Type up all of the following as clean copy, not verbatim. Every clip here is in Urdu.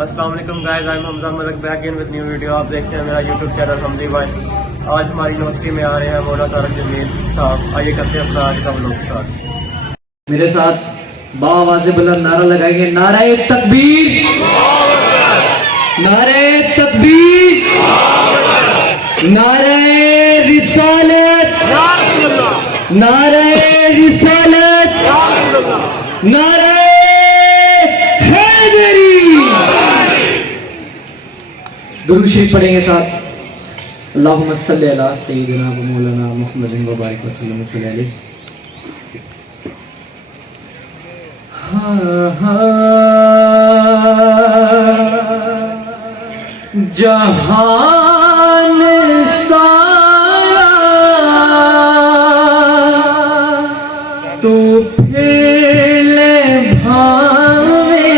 السلام علیکم guys, I am Hamza Malik back in with new video. آپ دیکھتے ہیں میرا یوٹیوب چینل حمزی بھائی. آج ہماری یونیورسٹی میں آ رہے ہیں مولانا طارق جمیل صاحب. آئیے کرتے ہیں اپنا آج کا ولاگ اسٹارٹ. میرے ساتھ باآواز بلند نعرہ لگائیں گے. نعرہ تکبیر، نعرہ تکبیر، نعرہ رسالت، نعرہ رسالت، نعرہ حیدری. درود شریف پڑھیں گے ساتھ. اللہم صلی علی سیدنا و مولانا محمد و بارک وسلم علیہ. جہان سارا تو پھیلے بھاوے،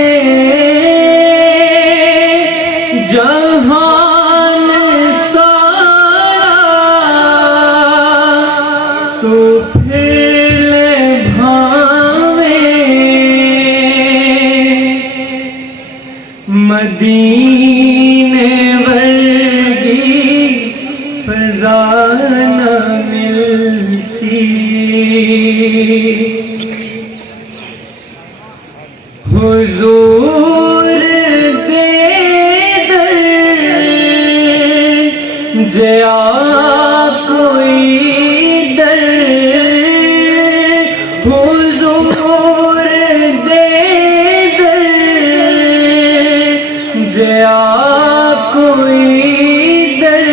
جہان سارا تو پھیلے بھاوے، مدینے ورگی فضا نہ ملسی، حضور دے در جیا کوئی در، حضور دے در جیا کوئی در،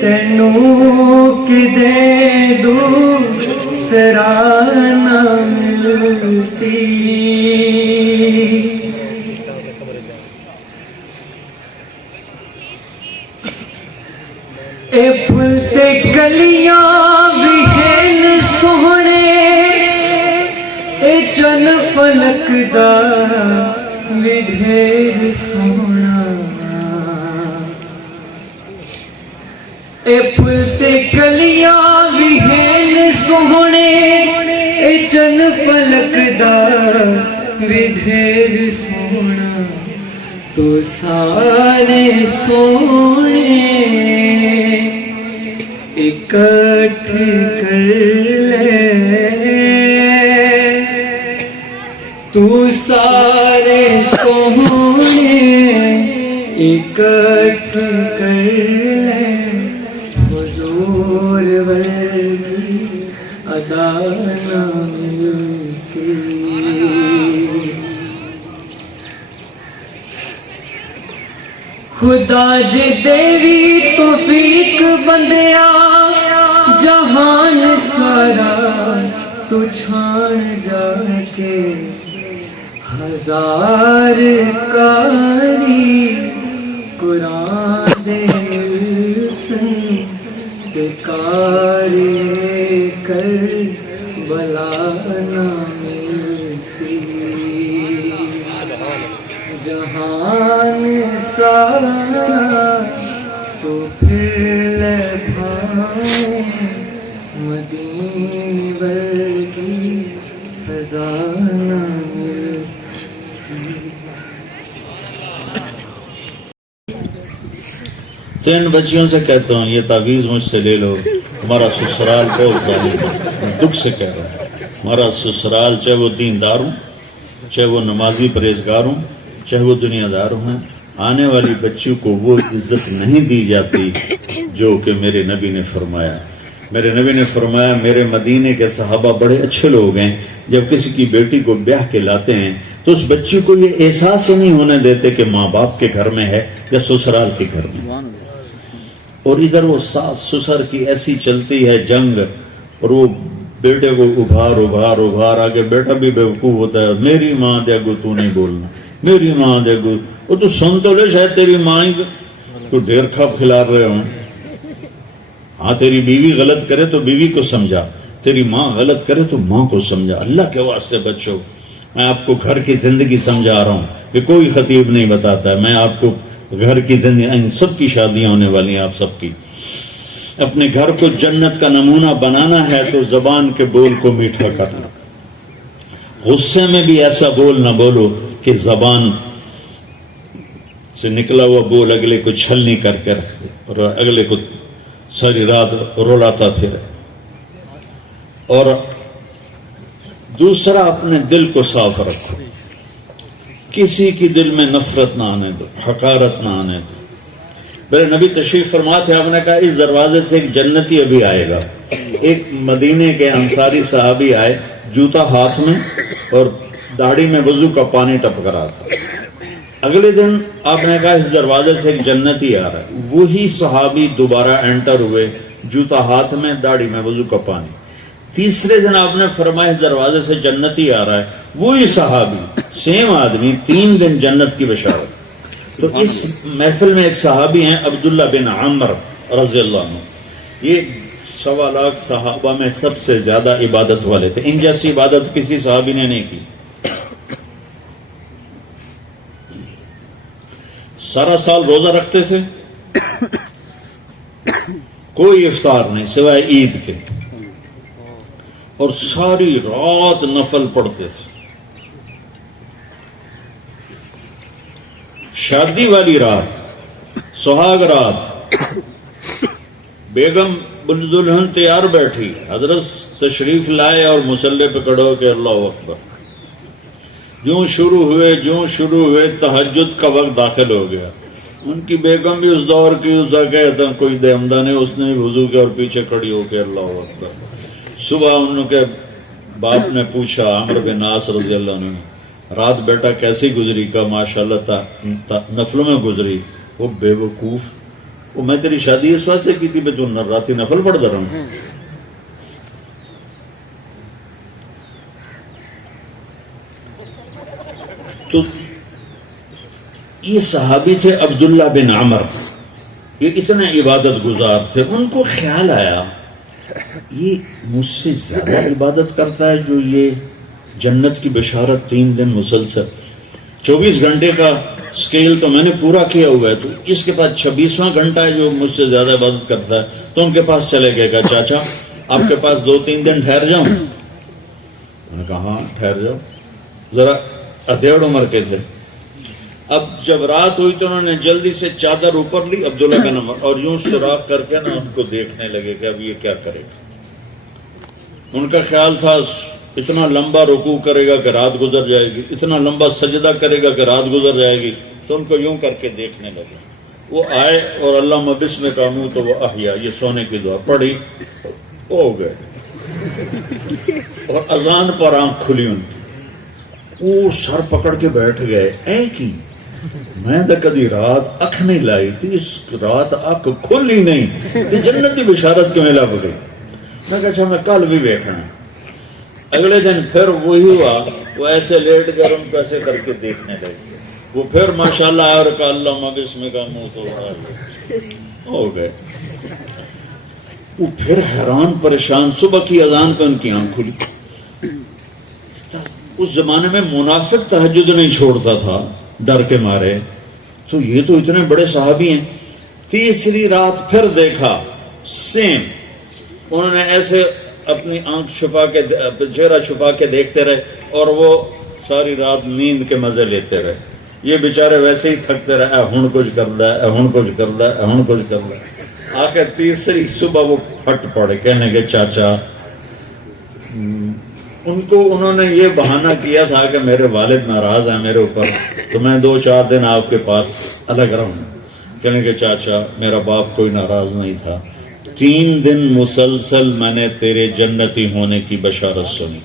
تینوں کدے دوسرا نہ ملسی. اے پھل تے کلیاں بھی ہیں سوہنے، اے چن پلک دا بھی ڈھیر سونا. اے پھل تے کلیاں بھی ہیں سوہنے، اے چن پلک دا بھی ڈھیر سونا. تو سارے سونے اکٹھ کر لے، تو سارے سونے اکٹھ کر لے، حضور ورگی ادا نہ ملسی. خدا جے دیوی توفیق بندیا، جہان سارا تو چھان جا کے، ہزار کاری قرآن دے ملسن کے کار کر بلا نہ ملسی. جہان سارا تو پھر لے بھاوے، مدینے ورگی فضا نہ ملسی. تین بچیوں سے کہتا ہوں یہ تعویذ مجھ سے لے لو، ہمارا سسرال بہت ظالم ہے. دکھ سے کہہ رہا ہوں، ہمارا سسرال چاہے وہ دیندار ہوں، چاہے وہ نمازی پرہیزگار ہوں، چاہے وہ دنیا دار ہوں، آنے والی بچیوں کو وہ عزت نہیں دی جاتی جو کہ میرے نبی نے فرمایا. میرے نبی نے فرمایا میرے مدینے کے صحابہ بڑے اچھے لوگ ہیں، جب کسی کی بیٹی کو بیاہ کے لاتے ہیں تو اس بچی کو یہ احساس ہی نہیں ہونے دیتے کہ ماں باپ کے گھر میں ہے یا سسرال کے گھر میں. اور ادھر وہ ساس سسر کی ایسی چلتی ہے جنگ، اور وہ بیٹے کو ابھار ابھار ابھار آگے بیٹا بھی بیوقوف ہوتا ہے. میری ماں دے گو تو نہیں بولنا، میری ماں دے گو. وہ تو سن تو لے شاید تیری ماں ہی تو ڈھیر کھا کھلا رہے ہوں. ہاں تیری بیوی غلط کرے تو بیوی کو سمجھا، تیری ماں غلط کرے تو ماں کو سمجھا. اللہ کے واسطے بچو، میں آپ کو گھر کی زندگی سمجھا رہا ہوں کہ کوئی خطیب نہیں بتاتا ہے. میں آپ کو گھر کی زندگی، سب کی شادیاں ہونے والی ہیں آپ سب کی. اپنے گھر کو جنت کا نمونہ بنانا ہے تو زبان کے بول کو میٹھا کرنا. غصے میں بھی ایسا بول نہ بولو کہ زبان سے نکلا ہوا بول اگلے کو چھلنی کر کے رکھے اور اگلے کو ساری رات رولاتا پھرے. اور دوسرا اپنے دل کو صاف رکھو, کسی کی دل میں نفرت نہ آنے دو, حقارت نہ آنے دو. میرے نبی تشریف فرما تھے, آپ نے کہا اس دروازے سے ایک جنتی ابھی آئے گا. ایک مدینے کے انصاری صحابی آئے, جوتا ہاتھ میں اور داڑھی میں وضو کا پانی ٹپک رہا تھا. اگلے دن آپ نے کہا اس دروازے سے ایک جنتی آ رہا ہے. وہی صحابی دوبارہ انٹر ہوئے, جوتا ہاتھ میں, داڑھی میں وضو کا پانی. تیسرے دن آپ نے فرمایا اس دروازے سے جنتی آ رہا ہے. وہی صحابی, سیم آدمی, 3 دن جنت کی بشارت. تو اس محفل میں ایک صحابی ہیں عبداللہ بن عمر رضی اللہ عنہ. یہ 1.25 لاکھ صحابہ میں سب سے زیادہ عبادت والے تھے. ان جیسی عبادت کسی صحابی نے نہیں کی. سارا سال روزہ رکھتے تھے, کوئی افطار نہیں سوائے عید کے, اور ساری رات نفل پڑھتے تھے. شادی والی رات, سہاگ رات, بیگم دلہن تیار بیٹھی, حضرت تشریف لائے اور مصلی پہ کھڑے ہو کے اللہ اکبر. جوں شروع ہوئے تہجد کا وقت داخل ہو گیا. ان کی بیگم بھی اس دور کی کہتا کوئی دہمدہ نہیں, اس نے بھی وضو کیا اور پیچھے کھڑی ہو کے اللہ اکبر. صبح ان کے باپ نے پوچھا, عمرو بن عاص رضی اللہ عنہ نے, رات بیٹا کیسی گزری؟ کا ماشاءاللہ نفلوں میں گزری. وہ بے وقوف, وہ میں تیری شادی اس واسطے کی تھی میں تو راتی نفل پڑھتا رہا ہوں. تو یہ صحابی تھے عبداللہ بن عمر, یہ اتنے عبادت گزار تھے. ان کو خیال آیا یہ مجھ سے زیادہ عبادت کرتا ہے جو یہ جنت کی بشارت 3 دن مسلسل, 24 گھنٹے کا سکیل تو میں نے پورا کیا ہوا ہے, تو اس کے پاس 26واں گھنٹہ ہے جو مجھ سے زیادہ عبادت کرتا ہے. تو ان کے پاس چلے گئے, کہا چاچا آپ کے پاس 2-3 دن ٹھہر جاؤں؟ انہوں نے کہا ہاں ٹھہر جاؤ. ذرا ادھیڑ عمر کے تھے. اب جب رات ہوئی تو انہوں نے جلدی سے چادر اوپر لی, عبداللہ کا نمبر, اور یوں سراغ کر کے نا ان کو دیکھنے لگے کہ اب یہ کیا کرے گا. ان کا خیال تھا اتنا لمبا رکوع کرے گا کہ رات گزر جائے گی, اتنا لمبا سجدہ کرے گا کہ رات گزر جائے گی. تو ان کو یوں کر کے دیکھنے لگے. وہ آئے اور اللہ بسم کا منہ تو وہ احیا, یہ سونے کی دعا پڑھی, ہو گئے. اور اذان پر آنکھ کھلی ان کی, وہ سر پکڑ کے بیٹھ گئے. اے کی میں تو کدی رات اکھ نہیں لائی تھی, اس رات اکھ کھل ہی نہیں تھی, جنتی بشارت کیوں لگ گئی. میں کہا اچھا میں کل بھی دیکھنا. اگلے دن پھر وہی ہوا, وہ ایسے لیٹ کر ان کو ایسے کر کے دیکھنے لگے. وہ پھر ماشاءاللہ اور کا اللہ بسم کا منہ تو ہو گئے. وہ پھر حیران پریشان, صبح کی اذان پہ ان کی آنکھ کھلی. اس زمانے میں منافق تہجد نہیں چھوڑتا تھا ڈر کے مارے, تو یہ تو اتنے بڑے صحابی ہیں. تیسری رات پھر دیکھا سیم, انہوں نے ایسے اپنی آنکھ چھپا کے چہرہ چھپا کے دیکھتے رہے, اور وہ ساری رات نیند کے مزے لیتے رہے. یہ بیچارے ویسے ہی تھکتے رہے, ہن کچھ کر رہا ہے, ہن کچھ کر رہا ہے, ہن کچھ کر رہا ہے. آخر تیسری صبح وہ پھٹ پڑے, کہنے کے چاچا, ان کو انہوں نے یہ بہانہ کیا تھا کہ میرے والد ناراض ہیں میرے اوپر, تو میں 2-4 دن آپ کے پاس الگ رہوں. کہنے کے چاچا میرا باپ کوئی ناراض نہیں تھا, 3 دن مسلسل میں نے تیرے جنتی ہونے کی بشارت سنی,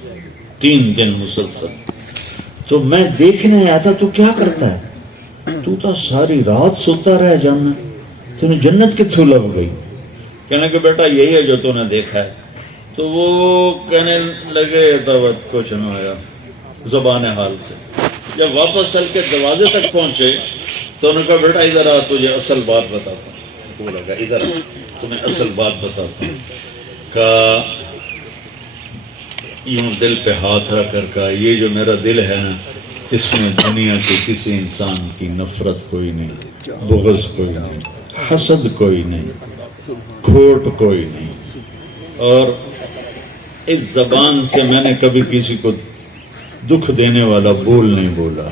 3 دن مسلسل. تو میں دیکھنے آیا تھا تو کیا کرتا ہے, تو تو ساری رات سوتا رہا جنت, تو نے جنت کتوں لگ گئی. کہنے کہ بیٹا یہی ہے جو تو نے دیکھا ہے. تو وہ کہنے لگے دعوت کچھ نہ آیا زبان حال سے. جب واپس چل کے دروازے تک پہنچے تو انہوں نے کہا بیٹا ادھر آ, تجھے اصل بات بتاتا ہوں. وہ لگا ادھر آ, تمہیں اصل بات بتاتا ہوں. کہا یوں دل پہ ہاتھ رکھ کر کہا یہ جو میرا دل ہے نا, اس میں دنیا کے کسی انسان کی نفرت کوئی نہیں, بغض کوئی نہیں, حسد کوئی نہیں, کھوٹ کوئی نہیں. اور اس زبان سے میں نے کبھی کسی کو دکھ دینے والا بول نہیں بولا.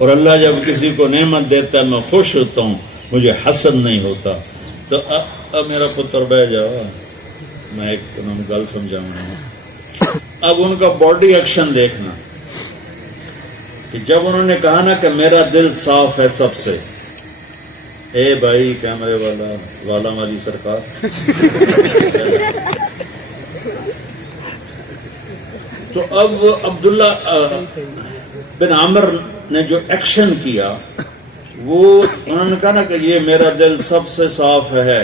اور اللہ جب کسی کو نعمت دیتا ہے میں خوش ہوتا ہوں, مجھے حسد نہیں ہوتا. تو اب میرا پتر بہ جاؤ, میں ایک گل سمجھاؤں گا. اب ان کا باڈی ایکشن دیکھنا کہ جب انہوں نے کہا نا کہ میرا دل صاف ہے سب سے, اے بھائی کیمرے والا والی سرکار, تو اب عبداللہ بن عامر نے جو ایکشن کیا وہ انہوں نے کہا نا کہ یہ میرا دل سب سے صاف ہے,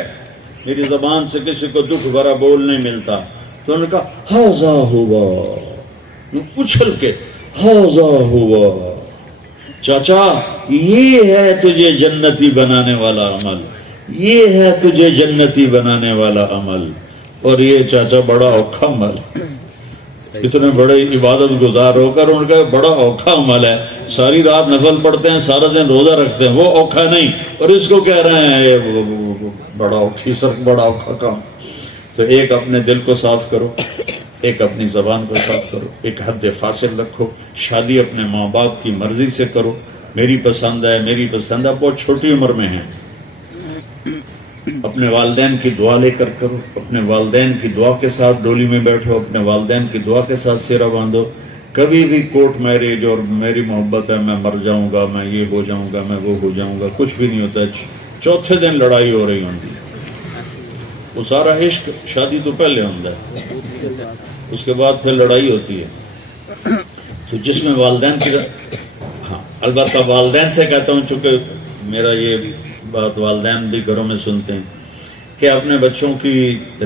میری زبان سے کسی کو دکھ بھرا بول نہیں ملتا. تو انہوں نے کہا ہاذا ہوا, اچھل کے ہاذا ہوا, چاچا یہ ہے تجھے جنتی بنانے والا عمل, یہ ہے تجھے جنتی بنانے والا عمل. اور یہ چاچا بڑا اوکھا عمل, اتنے بڑے عبادت گزار ہو کر ان کا بڑا اوکھا عمل ہے. ساری رات نفل پڑھتے ہیں, سارا دن روزہ رکھتے ہیں, وہ اوکھا نہیں, اور اس کو کہہ رہے ہیں بڑا اوکھا کام. تو ایک اپنے دل کو صاف کرو, ایک اپنی زبان کو صاف کرو, ایک حد فاصل رکھو. شادی اپنے ماں باپ کی مرضی سے کرو, میری پسند ہے میری پسند ہے. بہت چھوٹی عمر میں ہیں, اپنے والدین کی دعا لے کر کرو, اپنے والدین کی دعا کے ساتھ ڈولی میں بیٹھو, اپنے والدین کی دعا کے ساتھ سیرا باندھو. کبھی بھی کورٹ میرج اور میری محبت ہے میں مر جاؤں گا, میں یہ ہو جاؤں گا, میں وہ ہو جاؤں گا, کچھ بھی نہیں ہوتا ہے. چوتھے دن لڑائی ہو رہی ہوتی, وہ سارا عشق شادی تو پہلے ہوتا ہے, اس کے بعد پھر لڑائی ہوتی ہے. تو جس میں والدین کی ہاں البتہ والدین سے کہتا ہوں, چونکہ میرا یہ بات والدین بھی گھروں میں سنتے ہیں کہ اپنے بچوں کی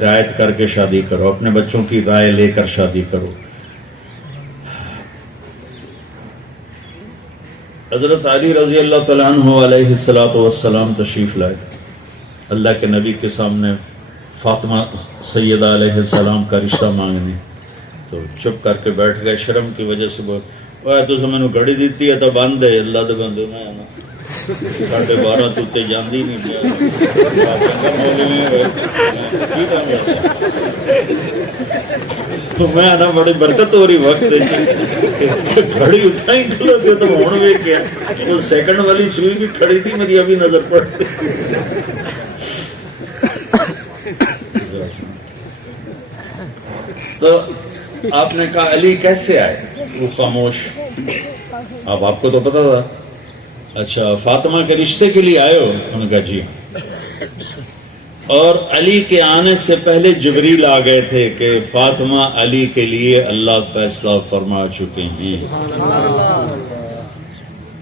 رعایت کر کے شادی کرو, اپنے بچوں کی رائے لے کر شادی کرو. حضرت علی رضی اللہ تعالیٰ عنہ علیہ الصلوۃ والسلام تشریف لائے اللہ کے نبی کے سامنے فاطمہ سیدہ علیہ السلام کا رشتہ مانگنے. تو چپ کر کے بیٹھ گئے, شرم کی وجہ سے بول تو میں گھڑی دیتی ہے تو بند ہے, اللہ دے بندے میں 12:30 تو جاندی نہیں گیا. میں آنا بڑی برکت ہو رہی وقت گھڑی اٹھائی کھلوتے تو ہوں بھی کیا, وہ سیکنڈ والی سوئی بھی کھڑی تھی میری ابھی نظر پڑتی. تو آپ نے کہا علی کیسے آئے, وہ خاموش. اب آپ کو تو پتا تھا. اچھا فاطمہ کے رشتے کے لیے آئے ہو؟ انہوں نے کہا جی. اور علی کے آنے سے پہلے جبریل آ گئے تھے کہ فاطمہ علی کے لیے اللہ فیصلہ فرما چکے ہیں.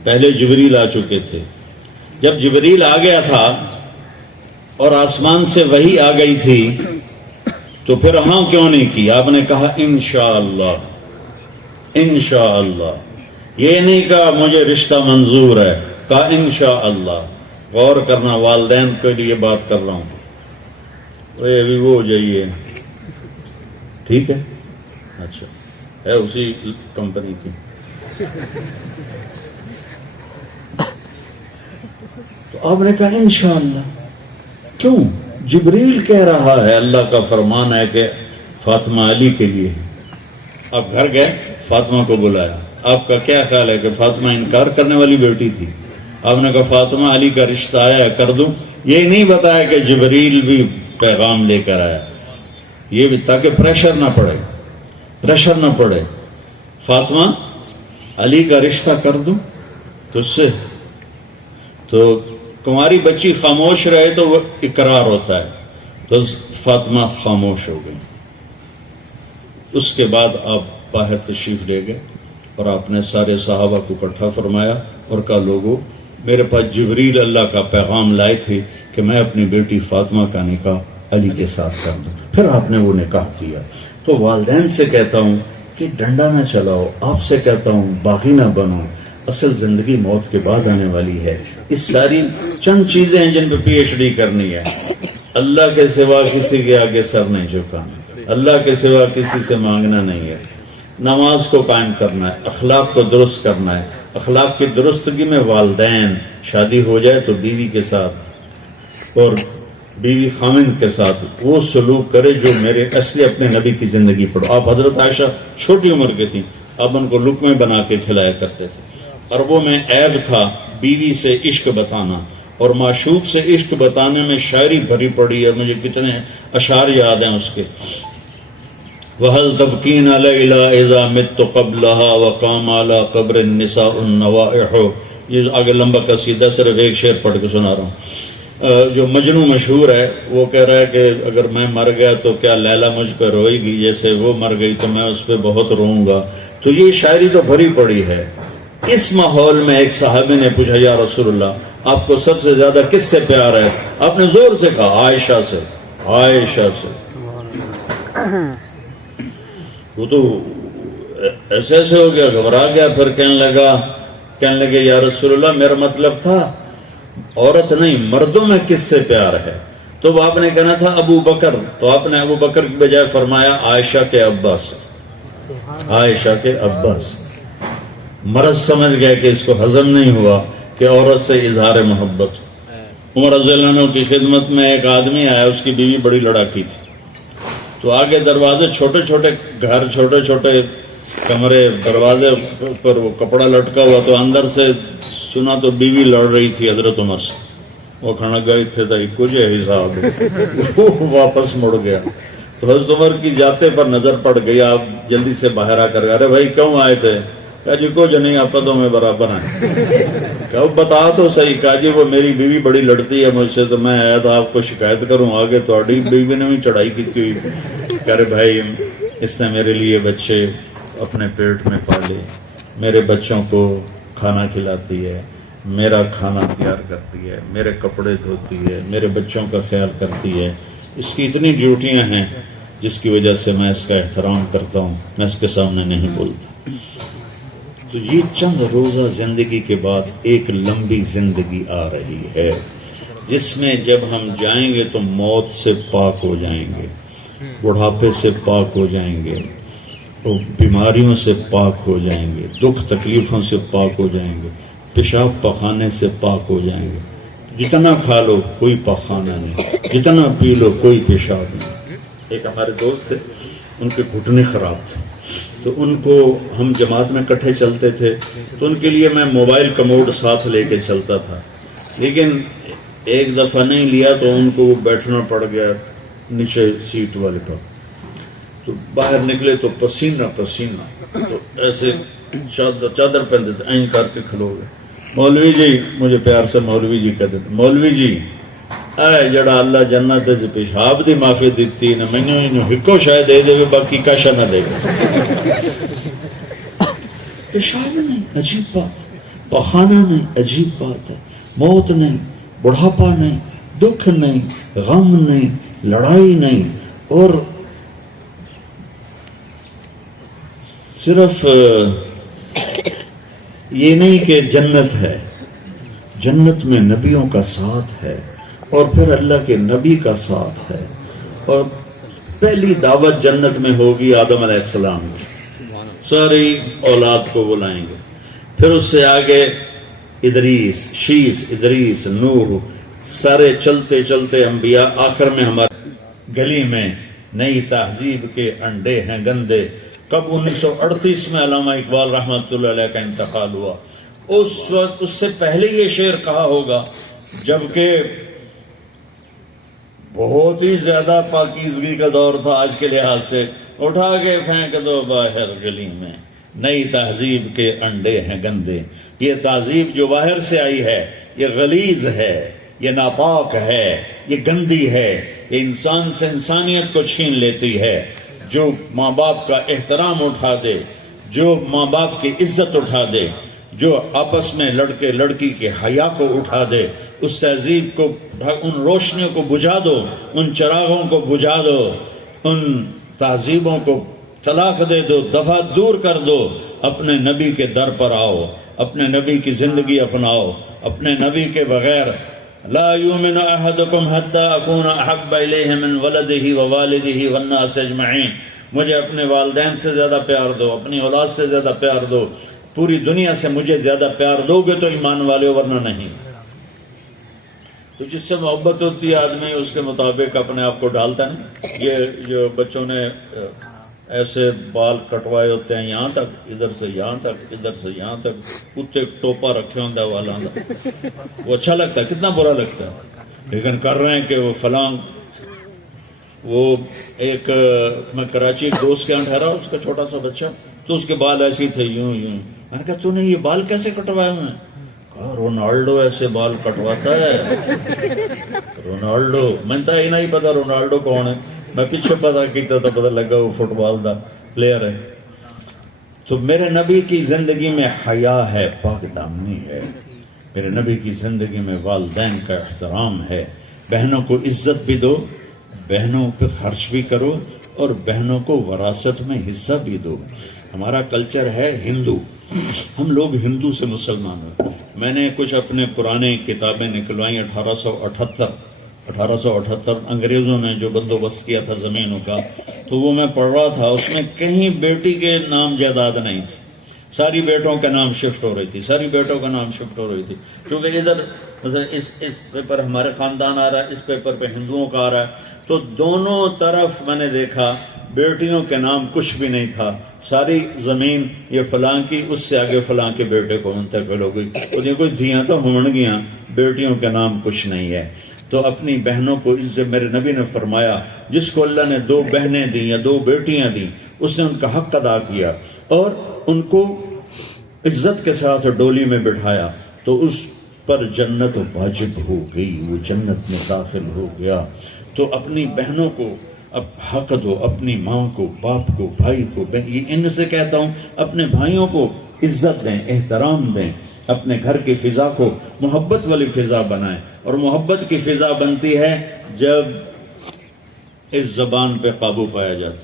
پہلے جبریل آ چکے تھے. جب جبریل آ گیا تھا اور آسمان سے وحی آ گئی تھی تو پھر ہاں کیوں نہیں کی؟ آپ نے کہا انشاءاللہ انشاءاللہ. یہ نہیں کہا مجھے رشتہ منظور ہے, کہا انشاءاللہ. غور کرنا, والدین کے لیے بات کر رہا ہوں. ابھی وہ ہو جائیے ٹھیک ہے. اچھا ہے اسی کمپنی کی. تو آپ نے کہا انشاءاللہ. کیوں؟ جبریل کہہ رہا ہے, اللہ کا فرمان ہے کہ فاطمہ علی کے لیے. آپ گھر گئے, فاطمہ کو بلایا. آپ کا کیا خیال ہے کہ فاطمہ انکار کرنے والی بیٹی تھی؟ آپ نے کہا فاطمہ علی کا رشتہ آیا کر دوں. یہ نہیں بتایا کہ جبریل بھی پیغام لے کر آیا, یہ بھی تاکہ پریشر نہ پڑے. فاطمہ علی کا رشتہ کر دوں تو اس سے تو تمہاری بچی خاموش رہے تو وہ اقرار ہوتا ہے. تو فاطمہ خاموش ہو گئی. اس کے بعد آپ باہر تشریف لے گئے اور آپ نے سارے صحابہ کو اکٹھا فرمایا اور کہا لوگوں میرے پاس جبریل اللہ کا پیغام لائے تھے کہ میں اپنی بیٹی فاطمہ کا نکاح علی کے ساتھ کر دوں. پھر آپ نے وہ نکاح کیا. تو والدین سے کہتا ہوں کہ ڈنڈا نہ چلاؤ, آپ سے کہتا ہوں باغی نہ بنو. اصل زندگی موت کے بعد آنے والی ہے. اس ساری چند چیزیں ہیں جن پہ پی ایچ ڈی کرنی ہے. اللہ کے سوا کسی کے آگے سر نہیں جھکانا, اللہ کے سوا کسی سے مانگنا نہیں ہے. نماز کو قائم کرنا ہے, اخلاق کو درست کرنا ہے. اخلاق کی درستگی میں والدین, شادی ہو جائے تو بیوی کے ساتھ اور بیوی خامند کے ساتھ وہ سلوک کرے جو میرے اصلی اپنے نبی کی زندگی پڑھو. آپ حضرت عائشہ چھوٹی عمر کے تھیں, آپ ان کو لقمے بنا کے کھلایا کرتے تھے. عربوں میں عیب تھا بیوی سے عشق بتانا، اور معشوق سے عشق بتانے میں شاعری بھری پڑی ہے، مجھے کتنے اشعار یاد ہیں اس کے. وَهَلْ تَبْكِينَ لَيْلَا إِذَا مِتُّ قَبْلَهَا وَقَامَ عَلَى قَبْرِ النِّسَاءُ النَّوَائِحُ. یہ آگے لمبا قصیدہ، صرف ایک شعر پڑھ کے سنا رہا ہوں. جو مجنو مشہور ہے وہ کہہ رہا ہے کہ اگر میں مر گیا تو کیا لیلا مجھ پہ روئے گی، جیسے وہ مر گئی تو میں اس پہ بہت روؤں گا. تو یہ شاعری تو بھری پڑی ہے. اس ماحول میں ایک صحابی نے پوچھا یا رسول اللہ آپ کو سب سے زیادہ کس سے پیار ہے؟ آپ نے زور سے کہا عائشہ سے. عائشہ سے. وہ تو ایسے ایسے ہو گیا، گھبرا گیا، پھر کہنے لگے یا رسول اللہ میرا مطلب تھا عورت نہیں مردوں میں کس سے پیار ہے. تو آپ نے کہنا تھا ابو بکر، تو آپ نے ابو بکر کی بجائے فرمایا عائشہ کے ابا سے. عائشہ کے ابا سے. مرض سمجھ گیا کہ اس کو ہضم نہیں ہوا کہ عورت سے اظہار محبت. عمر رضی اللہ عنہ کی خدمت میں ایک آدمی آیا، اس کی بیوی بڑی لڑاکی تھی. تو آگے دروازے چھوٹے چھوٹے گھر، چھوٹے چھوٹے کمرے، دروازے پر وہ کپڑا لٹکا ہوا، تو اندر سے سنا تو بیوی لڑ رہی تھی حضرت عمر سے. وہ کھانا گئی تھے تو کچھ حساب واپس مڑ گیا. تو حضرت عمر کی جاتے پر نظر پڑ گئی، آپ جلدی سے باہر آ کر ارے بھائی کیوں آئے تھے؟ کہا جی کچھ نہیں، آپ تو میں برابر ہیں. کہ بتا تو صحیح. کہا جی وہ میری بیوی بڑی لڑتی ہے مجھ سے، تو میں آیا تو آپ کو شکایت کروں. آگے تو بیوی نے بھی چڑھائی کی تھی. کہہ رہے بھائی اس نے میرے لیے بچے اپنے پیٹ میں پالے، میرے بچوں کو کھانا کھلاتی ہے، میرا کھانا تیار کرتی ہے، میرے کپڑے دھوتی ہے، میرے بچوں کا خیال کرتی ہے. اس کی اتنی ڈیوٹیاں ہیں جس کی وجہ سے میں اس کا احترام کرتا ہوں، میں اس کے سامنے نہیں بولتا. تو یہ چند روزہ زندگی کے بعد ایک لمبی زندگی آ رہی ہے جس میں جب ہم جائیں گے تو موت سے پاک ہو جائیں گے، بڑھاپے سے پاک ہو جائیں گے، بیماریوں سے پاک ہو جائیں گے، دکھ تکلیفوں سے پاک ہو جائیں گے، پیشاب پخانے سے پاک ہو جائیں گے. جتنا کھا لو کوئی پخانہ نہیں، جتنا پی لو کوئی پیشاب نہیں. ایک ہمارے دوست تھے، ان کے گھٹنے خراب تھے، تو ان کو ہم جماعت میں کٹھے چلتے تھے، تو ان کے لیے میں موبائل کموڈ ساتھ لے کے چلتا تھا. لیکن ایک دفعہ نہیں لیا تو ان کو بیٹھنا پڑ گیا نیچے سیٹ والے پر. تو باہر نکلے تو پسینہ پسینہ، تو ایسے چادر پہنتے تھے، این کر کے کھلو گئے. مولوی جی، مجھے پیار سے مولوی جی کہتے تھے، مولوی جی اے جڑا اللہ جنت وچ پیشاب دی معافی دتی نا، مینوں ہکو شاید دے دے، باقی کاشا نہ دے. پیشاب نہیں عجیب بات، پخانہ نہیں عجیب بات ہے، موت نہیں، بڑھاپا نہیں، دکھ نہیں، غم نہیں، لڑائی نہیں، اور صرف یہ نہیں کہ جنت ہے، جنت میں نبیوں کا ساتھ ہے، اور پھر اللہ کے نبی کا ساتھ ہے. اور پہلی دعوت جنت میں ہوگی آدم علیہ السلام کی، ساری اولاد کو بلائیں گے. پھر اس سے آگے ادریس، شیس، ادریس، نوح، سارے چلتے چلتے انبیاء. آخر میں ہمارے گلی میں نئی تہذیب کے انڈے ہیں گندے. کب 1938 میں علامہ اقبال رحمۃ اللہ علیہ کا انتقال ہوا. اس وقت اس سے پہلے یہ شعر کہا ہوگا، جبکہ بہت ہی زیادہ پاکیزگی کا دور تھا آج کے لحاظ سے. اٹھا کے پھینک دو باہر گلی میں، نئی تہذیب کے انڈے ہیں گندے. یہ تہذیب جو باہر سے آئی ہے یہ غلیظ ہے، یہ ناپاک ہے، یہ گندی ہے، یہ انسان سے انسانیت کو چھین لیتی ہے. جو ماں باپ کا احترام اٹھا دے، جو ماں باپ کی عزت اٹھا دے، جو آپس میں لڑکے لڑکی کے حیا کو اٹھا دے، اس تہذیب کو، ان روشنیوں کو بجھا دو، ان چراغوں کو بجھا دو، ان تہذیبوں کو طلاق دے دو، دفعہ دور کر دو. اپنے نبی کے در پر آؤ، اپنے نبی کی زندگی اپناؤ. اپنے نبی کے بغیر لا یؤمن احدکم حتی اکون احب الیہ من ولدہ ووالدہ والناس اجمعین. مجھے اپنے والدین سے زیادہ پیار دو، اپنی اولاد سے زیادہ پیار دو، پوری دنیا سے مجھے زیادہ پیار دو گے تو ایمان والے، ورنہ نہیں. تو جس سے محبت ہوتی ہے آدمی اس کے مطابق اپنے آپ کو ڈالتا نہیں. یہ جو بچوں نے ایسے بال کٹوائے ہوتے ہیں یہاں تک، ادھر سے یہاں تک، ادھر سے یہاں تک، اتنے ٹوپا رکھے ہوتا ہے والا، وہ اچھا لگتا ہے، کتنا برا لگتا ہے، لیکن کر رہے ہیں کہ وہ فلاں. وہ ایک میں کراچی ایک دوست کے یہاں ٹھہرا، اس کا چھوٹا سا بچہ، تو اس کے بال ایسے ہی تھے یوں یوں. میں نے کہا تو نے یہ بال کیسے کٹوائے ہوئے ہیں؟ کہا رونالڈو ایسے بال کٹواتا ہے. رونالڈو میں ہی نہیں پتا رونالڈو کون ہے، میں پیچھے پتا کیتا تو پتا لگا وہ فٹ بال کا پلیئر ہے. تو میرے نبی کی زندگی میں حیا ہے، پاک دامنی ہے، میرے نبی کی زندگی میں والدین کا احترام ہے. بہنوں کو عزت بھی دو، بہنوں پہ خرچ بھی کرو، اور بہنوں کو وراثت میں حصہ بھی دو. ہمارا کلچر ہے ہندو، ہم لوگ ہندو سے مسلمان ہیں. میں نے کچھ اپنے پرانے کتابیں نکلوائیں 1878 انگریزوں نے جو بندوبست کیا تھا زمینوں کا، تو وہ میں پڑھ رہا تھا. اس میں کہیں بیٹی کے نام جائیداد نہیں تھی، ساری بیٹوں کا نام شفٹ ہو رہی تھی، ساری بیٹوں کا نام شفٹ ہو رہی تھی. کیونکہ ادھر اس پیپر ہمارے خاندان آ رہا ہے، اس پیپر پہ ہندوؤں کا آ رہا ہے، تو دونوں طرف میں نے دیکھا بیٹیوں کے نام کچھ بھی نہیں تھا. ساری زمین یہ فلاں کی، اس سے آگے فلاں کے بیٹے کو منتقل ہو گئی. اور یہ کوئی دھیاں تو ہون گیاں، بیٹیوں کے نام کچھ نہیں ہے. تو اپنی بہنوں کو عزت، میرے نبی نے فرمایا جس کو اللہ نے 2 بہنیں دیں یا 2 بیٹیاں دیں، اس نے ان کا حق ادا کیا اور ان کو عزت کے ساتھ ڈولی میں بٹھایا، تو اس پر جنت واجب ہو گئی، وہ جنت میں داخل ہو گیا. تو اپنی بہنوں کو اب حق دو، اپنی ماں کو، باپ کو، بھائی کو. ان سے کہتا ہوں اپنے بھائیوں کو عزت دیں، احترام دیں، اپنے گھر کی فضا کو محبت والی فضا بنائیں. اور محبت کی فضا بنتی ہے جب اس زبان پہ قابو پایا جاتا ہے.